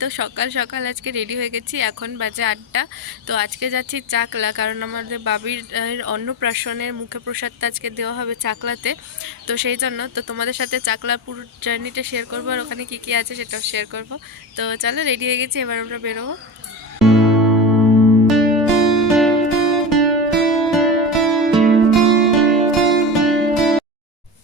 তো সকাল সকাল আজকে রেডি হয়ে গেছি। এখন বাজে আটটা। তো আজকে যাচ্ছি চাকলা, কারণ আমাদের বাবির অন্নপ্রাশনের মুখে প্রসাদটা আজকে দেওয়া হবে চাকলাতে। তো সেই জন্য, তো তোমাদের সাথে চাকলা পুরো জার্নিটা শেয়ার করব আর ওখানে কী কী আছে সেটাও শেয়ার করব। তো চলো রেডি হয়ে গেছি, এবার আমরা বেরোবো।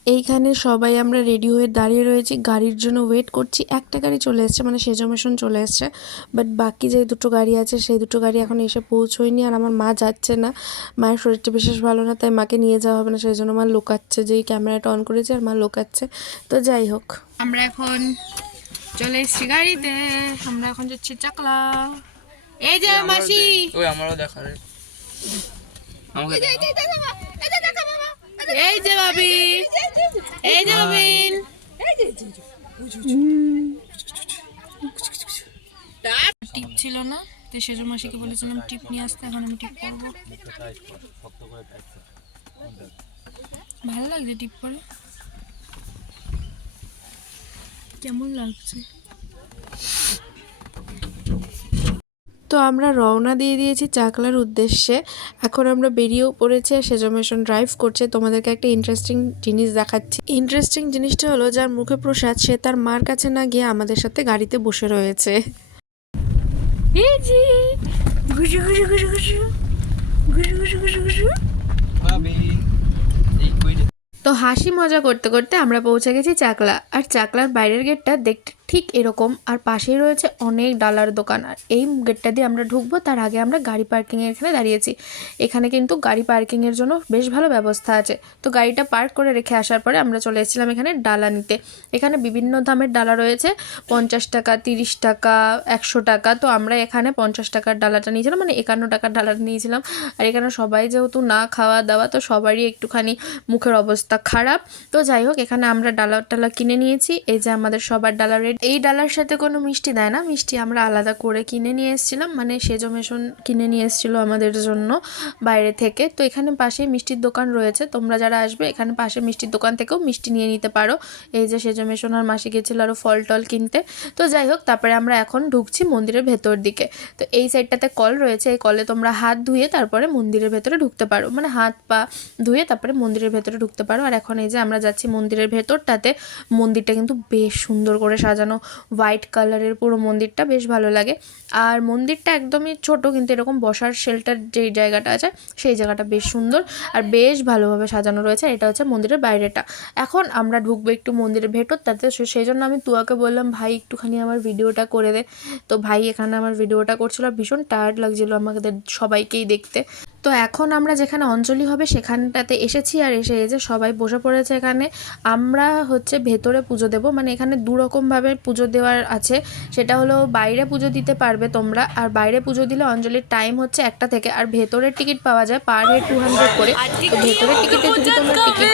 এইখানে সবাই আমরা রেডি হয়ে দাঁড়িয়ে রয়েছি গাড়ির জন্য ওয়েট করছি একটা গাড়ি চলে এসছে মানে সেজমেশন চলে এসছে বাট বাকি যে দুটো গাড়ি আছে সেই দুটো গাড়ি এখন এসে পৌঁছয়নি আর আমার মা যাচ্ছে না মায়ের শরীরটা বিশেষ ভালো না তাই মাকে নিয়ে যাওয়া হবে না সেই জন্য মা লোকাচ্ছে যেই ক্যামেরাটা অন করেছে আর মা লোকাচ্ছে তো যাই হোক আমরা এখন চলে এসেছি গাড়িতে আমরা এখন যাচ্ছি চাকলা এই যে মাসি ওই আমারও দেখা রে আমাকে দেখা। এই যে ভাবি। এই যে ভাবিন টিপ ছিল না, তো সেজো মাসিকে বলেছিলাম, টিপ নিয়ে আসতে, এখন আমি টিপ করব। ভালো লাগছে টিপ করে। কেমন লাগছে? তো আমরা রওনা দিয়ে দিয়েছি চাকলার উদ্দেশ্যে। এখন আমরা বেরিয়েও পড়েছি আর সেজমেশন ড্রাইভ করছে। তোমাদেরকে একটা ইন্টারেস্টিং জিনিস দেখাচ্ছি। ইন্টারেস্টিং জিনিসটা হলো যার মুখে প্রসাদ সে তার মার কাছে না গিয়ে আমাদের সাথে গাড়িতে বসে রয়েছে। ঘুষু ঘুষু ঘুষু ঘুষু ঘুষু ঘুষু ঘুষু ঘুষু? তো হাসি মজা করতে করতে আমরা পৌঁছে গেছি চাকলা। আর চাকলার বাইরের গেটটা দেখতে ঠিক এরকম। আর পাশেই রয়েছে অনেক ডালার দোকান। আর এই গেটটা দিয়ে আমরা ঢুকবো, তার আগে আমরা গাড়ি পার্কিংয়ের এখানে দাঁড়িয়েছি। এখানে কিন্তু গাড়ি পার্কিংয়ের জন্য বেশ ভালো ব্যবস্থা আছে। তো গাড়িটা পার্ক করে রেখে আসার পরে আমরা চলে এসেছিলাম এখানে ডালা নিতে। এখানে বিভিন্ন দামের ডালা রয়েছে। পঞ্চাশ টাকা, তিরিশ টাকা, একশো টাকা। তো আমরা এখানে পঞ্চাশ টাকার ডালাটা নিয়েছিলাম মানে একান্ন টাকার ডালাটা নিয়েছিলাম। আর এখানে সবাই যেহেতু না খাওয়া দাওয়া, তো সবারই একটুখানি মুখের অবস্থা খারাপ। তো যাই হোক, এখানে আমরা ডালা টালা কিনে নিয়েছি। এই যে আমাদের সবার ডালা রেড। এই ডালার সাথে কোনো মিষ্টি দেয় না। মিষ্টি আমরা আলাদা করে কিনে নিয়ে এসেছিলাম। মানে সেজো মেশন কিনে নিয়ে এসেছিল আমাদের জন্য বাইরে থেকে। তো এখানে পাশে মিষ্টির দোকান রয়েছে। তোমরা যারা আসবে, এখানে পাশে মিষ্টির দোকান থেকেও মিষ্টি নিয়ে নিতে পারো। এই যে সেজো মেশন আর মাসি গেছিল আরও ফল টল কিনতে। তো যাই হোক, তারপরে আমরা এখন ঢুকছি মন্দিরের ভেতর দিকে। তো এই সাইডটাতে কল রয়েছে। এই কলে তোমরা হাত ধুয়ে তারপরে মন্দিরের ভেতরে ঢুকতে পারো। মানে হাত পা ধুয়ে তারপরে মন্দিরের ভেতরে ঢুকতে পারো। আর এখন এই যে আমরা যাচ্ছি মন্দিরের ভেতরটাতে, মন্দিরটা কিন্তু বেশ সুন্দর করে সাজানো। হোয়াইট কালারের পুরো মন্দিরটা বেশ ভালো লাগে। আর মন্দিরটা একদমই ছোট, কিন্তু এরকম বসার শেল্টার যেই জায়গাটা আছে, সেই জায়গাটা বেশ সুন্দর আর বেশ ভালোভাবে সাজানো রয়েছে। এটা হচ্ছে মন্দিরের বাইরেটা। এখন আমরা ঢুকবো একটু মন্দিরের ভেতর, তাতে সেই জন্য আমি তুয়াকে বললাম, ভাই, একটুখানি আমার ভিডিওটা করে দে। তো ভাই এখানে আমার ভিডিওটা করছিল ভীষণ টায়ার্ড লাগছিল আমাদের সবাইকেই দেখতে। তো এখন আমরা যেখানে অঞ্জলি হবে সেখানটাতে এসেছি আর এসে এই যে সবাই বসে পড়েছে এখানে। আমরা হচ্ছে ভেতরে পুজো দেব। মানে এখানে দু রকমভাবে পুজো দেওয়ার আছে। সেটা হলো বাইরে পুজো দিতে পারবে তোমরা। আর বাইরে পুজো দিলে অঞ্জলির টাইম হচ্ছে একটা থেকে। আর ভেতরের টিকিট পাওয়া যায় পার হেড টু হান্ড্রেড করে। তো ভেতরের টিকিটে যদি তোমরা টিকিট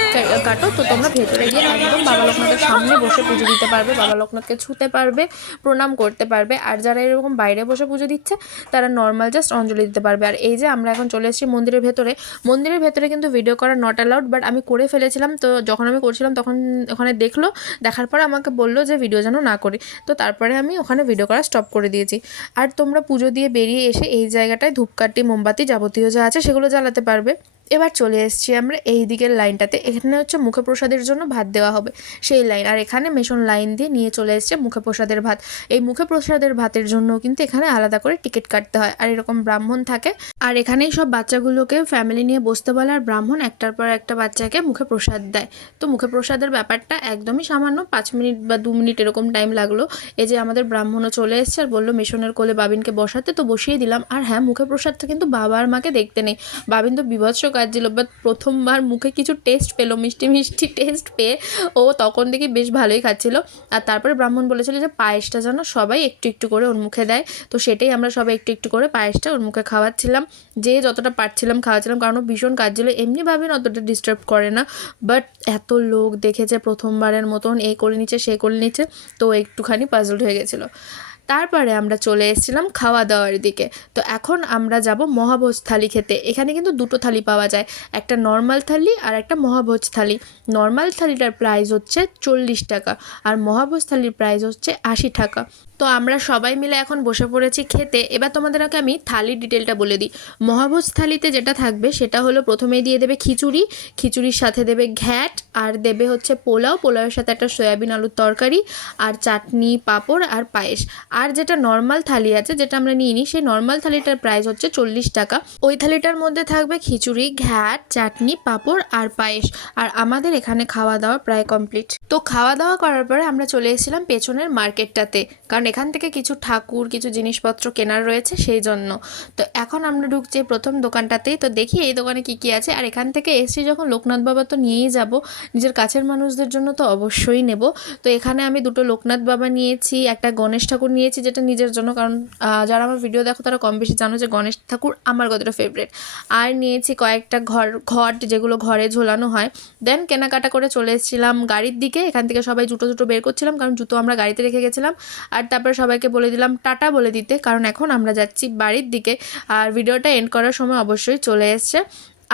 কাটো, তো তোমরা ভেতরে গিয়ে একদম বাবা লোকনাথের সামনে বসে পুজো দিতে পারবে। বাবা লোকনাথকে ছুতে পারবে, প্রণাম করতে পারবে। আর যারা এরকম বাইরে বসে পুজো দিচ্ছে, তারা নর্মাল জাস্ট অঞ্জলি দিতে পারবে। আর এই যে আমরা এখন চলে এসেছি মন্দিরের ভেতরে। মন্দিরের ভেতরে কিন্তু ভিডিও করা নট অ্যালাউড বাট আমি করে ফেলেছিলাম। তো যখন আমি করছিলাম, তখন ওখানে দেখল, দেখার পরে আমাকে বলল যে ভিডিও যেন না করি। তো তারপরে আমি ওখানে ভিডিও করা স্টপ করে দিয়েছি। আর তোমরা পুজো দিয়ে বেরিয়ে এসে এই জায়গাটায় ধূপকাঠি, মোমবাতি যাবতীয় যা আছে সেগুলো জ্বালাতে পারবে। এবার চলে এসেছি আমরা এই দিকের লাইনটাতে। এখানে হচ্ছে মুখে প্রসাদের জন্য ভাত দেওয়া হবে। সেই লাইন। আর এখানে মেশন লাইন দিয়ে নিয়ে চলে এসেছে মুখে প্রসাদের ভাত। এই মুখে প্রসাদের ভাতের জন্য কিন্তু এখানে আলাদা করে টিকিট কাটতে হয়। আর এরকম ব্রাহ্মণ থাকে। আর এখানেই সব বাচ্চাগুলোকে ফ্যামিলি নিয়ে বসতে বলে। আর ব্রাহ্মণ একটার পর একটা বাচ্চাকে মুখে প্রসাদ দেয়। তো মুখে প্রসাদের ব্যাপারটা একদমই সামান্য পাঁচ মিনিট বা দু মিনিট এরকম টাইম লাগল। এই যে আমাদের ব্রাহ্মণও চলে এসেছে আর বলল, মেশনের কোলে বাবিনকে বসাতে। তো বসিয়ে দিলাম। আর হ্যাঁ মুখে প্রসাদটা কিন্তু বাবা আর মাকে দেখতে নেই। বাবিন তো বিভৎস কাজ ছিল বাট প্রথমবার মুখে কিছু টেস্ট পেল, মিষ্টি মিষ্টি টেস্ট পেয়ে ও তখন থেকে বেশ ভালোই খাচ্ছিল। আর তারপরে ব্রাহ্মণ বলেছিল যে, পায়েসটা যেন সবাই একটু একটু করে ওর মুখে দেয়। তো সেটাই আমরা সবাই একটু একটু করে পায়েসটা ওর মুখে খাওয়াচ্ছিলাম। যে যতটা পারছিলাম খাওয়াচ্ছিলাম, কারণ ও ভীষণ কাজ ছিল এমনিভাবে অতটা ডিস্টার্ব করে না। বাট এত লোক দেখেছে প্রথমবারের মতন, এ করে নিচ্ছে, সে করে নিচ্ছে, তো একটুখানি পাজলড হয়ে গেছিল। তারপরে আমরা চলে এসেছিলাম খাওয়া দাওয়ার দিকে। তো এখন আমরা যাব মহাভোজ থালি খেতে। এখানে কিন্তু দুটো থালি পাওয়া যায়। একটা নর্মাল থালি আর একটা মহাভোজ থালি। নর্মাল থালিটার প্রাইস হচ্ছে চল্লিশ টাকা আর মহাভোজ থালির প্রাইস হচ্ছে আশি টাকা। তো আমরা সবাই মিলে এখন বসে পড়েছি খেতে। এবার তোমাদেরকে আমি থালির ডিটেলটা বলে দিই। মহাভোজ থালিতে যেটা থাকবে সেটা হলো প্রথমেই দিয়ে দেবে খিচুড়ি। খিচুড়ির সাথে দেবে ঘ্যাট আর দেবে হচ্ছে পোলাও। পোলাওয়ের সাথে একটা সয়াবিন আলুর তরকারি আর চাটনি, পাঁপড় আর পায়েস। আর যেটা নর্মাল থালি আছে, যেটা আমরা নিয়ে নিই সেই নর্মাল থালিটার প্রাইস হচ্ছে চল্লিশ টাকা। ওই থালিটার মধ্যে থাকবে খিচুড়ি, ঘ্যাট, চাটনি, পাঁপড় আর পায়েস। আর আমাদের এখানে খাওয়া দাওয়া প্রায় কমপ্লিট তো খাওয়া দাওয়া করার পরে আমরা চলে এসেছিলাম পেছনের মার্কেটটাতে। কারণ এখান থেকে কিছু ঠাকুর, কিছু জিনিসপত্র কেনার রয়েছে সেই জন্য। তো এখন আমরা ঢুকছি প্রথম দোকানটাতেই। তো দেখি এই দোকানে কি কি আছে। আর এখান থেকে এসছি যখন লোকনাথ বাবা তো নিয়েই যাব, নিজের কাছের মানুষদের জন্য তো অবশ্যই নেব। তো এখানে আমি দুটো লোকনাথ বাবা নিয়েছি, একটা গণেশ ঠাকুর নিয়েছি যেটা নিজের জন্য, কারণ যারা আমার ভিডিও দেখো তারা কম বেশি জানো যে গণেশ ঠাকুর আমার কতটা ফেভারেট আর নিয়েছি কয়েকটা ঘর, ঘট যেগুলো ঘরে ঝোলানো হয়। দেন কেনাকাটা করে চলে এসেছিলাম গাড়ির দিকে, এখান থেকে সবাই জুতো জুটো বের করছিলাম, কারণ জুতো আমরা গাড়িতে রেখে গেছিলাম। আর তারপর সবাইকে বলে দিলাম, টাটা বলে দিতে, কারণ এখন আমরা যাচ্ছি বাড়ির দিকে। আর ভিডিওটা এন্ড করার সময় অবশ্যই চলে এসছে।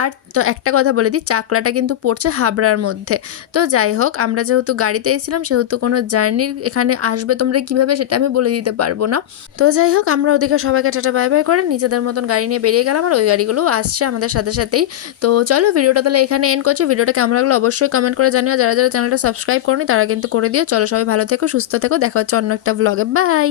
আর তো একটা কথা বলে দিই, চাকলাটা কিন্তু পড়ছে হাবড়ার মধ্যে। তো যাই হোক, আমরা যেহেতু গাড়িতে এসেছিলাম, সেহেতু কোনো জার্নির এখানে আসবে তোমরা কীভাবে সেটা আমি বলে দিতে পারব না। তো যাই হোক, আমরা ওদিকে সবাইকে টাটা, বাই বাই করে নিজেদের মতন গাড়ি নিয়ে বেরিয়ে গেলাম আর ওই গাড়িগুলো আসছে আমাদের সাথে সাথেই। তো চলো ভিডিওটা তাহলে এখানে এন্ড করছি। ভিডিওটা কেমন লাগল অবশ্যই কমেন্ট করে জানিও। যারা যারা চ্যানেলটা সাবস্ক্রাইব করনি, তারা কিন্তু করে দিও। চলো সবাই ভালো থেকো, সুস্থ থেকো। দেখা হচ্ছে অন্য একটা ব্লগে বাই